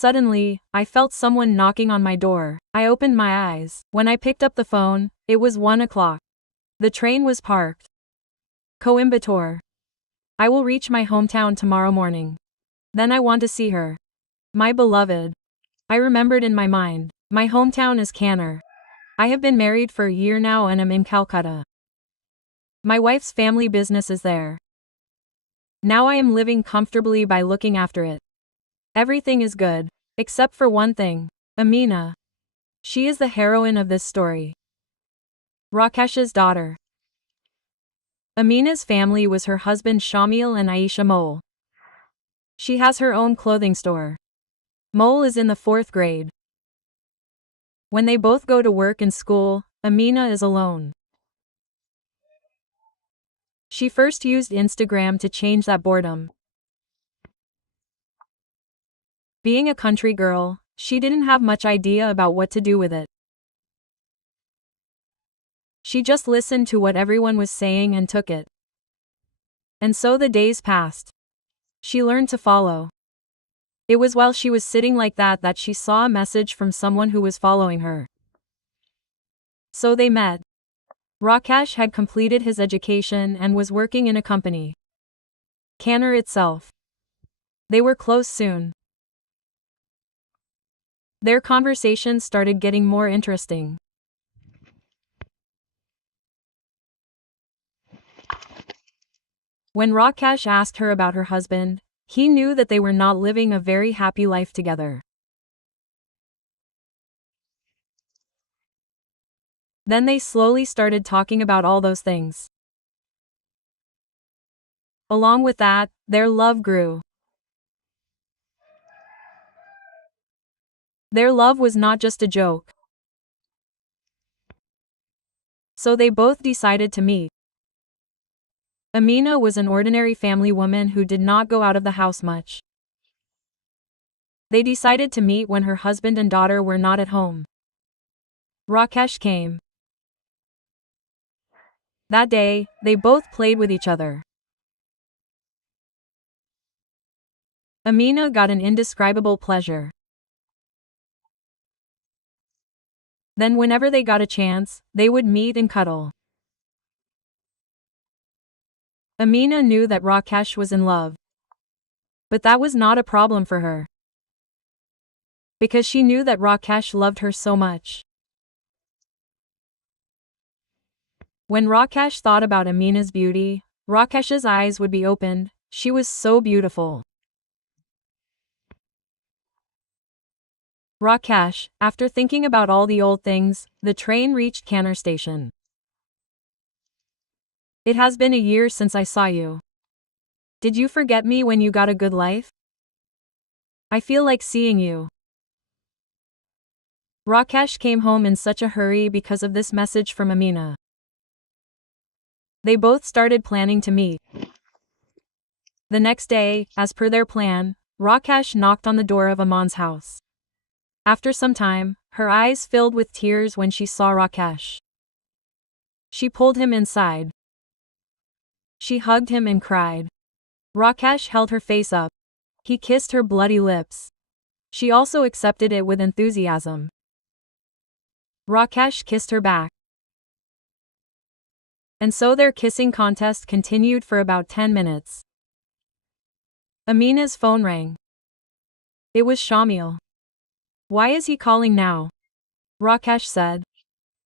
Suddenly, I felt someone knocking on my door. I opened my eyes. When I picked up the phone, it was 1 o'clock. The train was parked. Coimbatore. I will reach my hometown tomorrow morning. Then I want to see her. My beloved. I remembered in my mind. My hometown is Kannur. I have been married for a year now and am in Calcutta. My wife's family business is there. Now I am living comfortably by looking after it. Everything is good, except for one thing, Amina. She is the heroine of this story. Rakesh's daughter. Amina's family was her husband Shamil and Aisha Mole. She has her own clothing store. Mole is in the 4th grade. When they both go to work and school, Amina is alone. She first used Instagram to change that boredom. Being a country girl, she didn't have much idea about what to do with it. She just listened to what everyone was saying and took it. And so the days passed. She learned to follow. It was while she was sitting like that that she saw a message from someone who was following her. So they met. Rakesh had completed his education and was working in a company. Kannur itself. They were close soon. Their conversation started getting more interesting. When Rakesh asked her about her husband, he knew that they were not living a very happy life together. Then they slowly started talking about all those things. Along with that, their love grew. Their love was not just a joke. So they both decided to meet. Amina was an ordinary family woman who did not go out of the house much. They decided to meet when her husband and daughter were not at home. Rakesh came. That day, they both played with each other. Amina got an indescribable pleasure. Then whenever they got a chance, they would meet and cuddle. Amina knew that Rakesh was in love. But that was not a problem for her. Because she knew that Rakesh loved her so much. When Rakesh thought about Amina's beauty, Rakesh's eyes would be opened. She was so beautiful. Rakesh, after thinking about all the old things, the train reached Kannur station. It has been a year since I saw you. Did you forget me when you got a good life? I feel like seeing you. Rakesh came home in such a hurry because of this message from Amina. They both started planning to meet. The next day, as per their plan, Rakesh knocked on the door of Aman's house. After some time, her eyes filled with tears when she saw Rakesh. She pulled him inside. She hugged him and cried. Rakesh held her face up. He kissed her bloody lips. She also accepted it with enthusiasm. Rakesh kissed her back. And so their kissing contest continued for about 10 minutes. Amina's phone rang. It was Shamil. Why is he calling now? Rakesh said.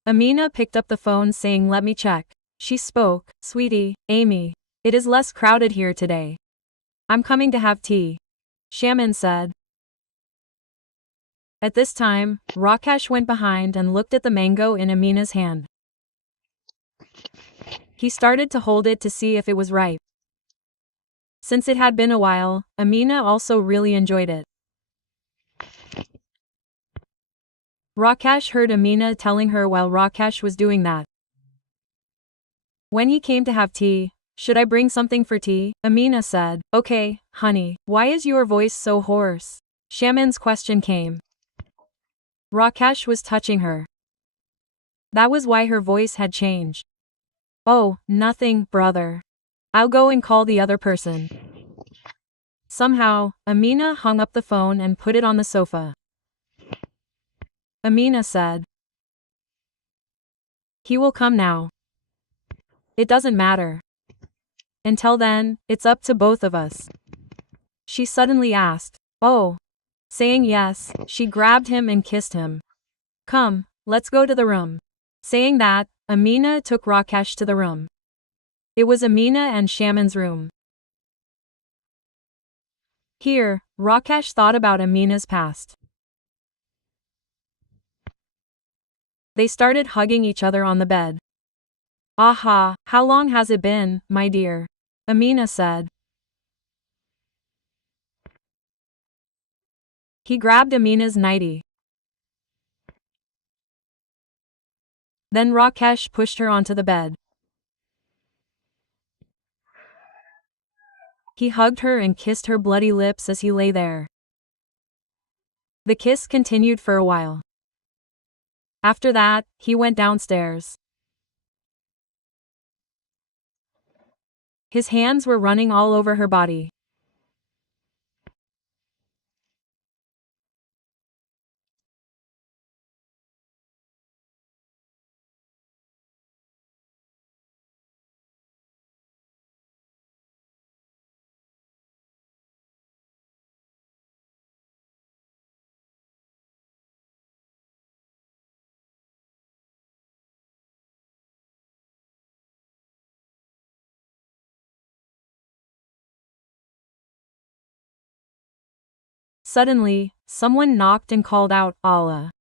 Amina picked up the phone saying, let me check. She spoke, sweetie, Amy, it is less crowded here today. I'm coming to have tea. Shaman said. At this time, Rakesh went behind and looked at the mango in Amina's hand. He started to hold it to see if it was ripe. Since it had been a while, Amina also really enjoyed it. Rakesh heard Amina telling her while Rakesh was doing that. When he came to have tea, should I bring something for tea? Amina said, okay, honey, why is your voice so hoarse? Shaman's question came. Rakesh was touching her. That was why her voice had changed. Oh, nothing, brother. I'll go and call the other person. Somehow, Amina hung up the phone and put it on the sofa. Amina said, "He will come now. It doesn't matter. Until then, it's up to both of us." She suddenly asked, "Oh." Saying yes, she grabbed him and kissed him. "Come, let's go to the room." Saying that, Amina took Rakesh to the room. It was Amina and Shaman's room. Here, Rakesh thought about Amina's past. They started hugging each other on the bed. "Aha, how long has it been, my dear?" Amina said. He grabbed Amina's nightie. Then Rakesh pushed her onto the bed. He hugged her and kissed her bloody lips as he lay there. The kiss continued for a while. After that, he went downstairs. His hands were running all over her body. Suddenly, someone knocked and called out, "Allah."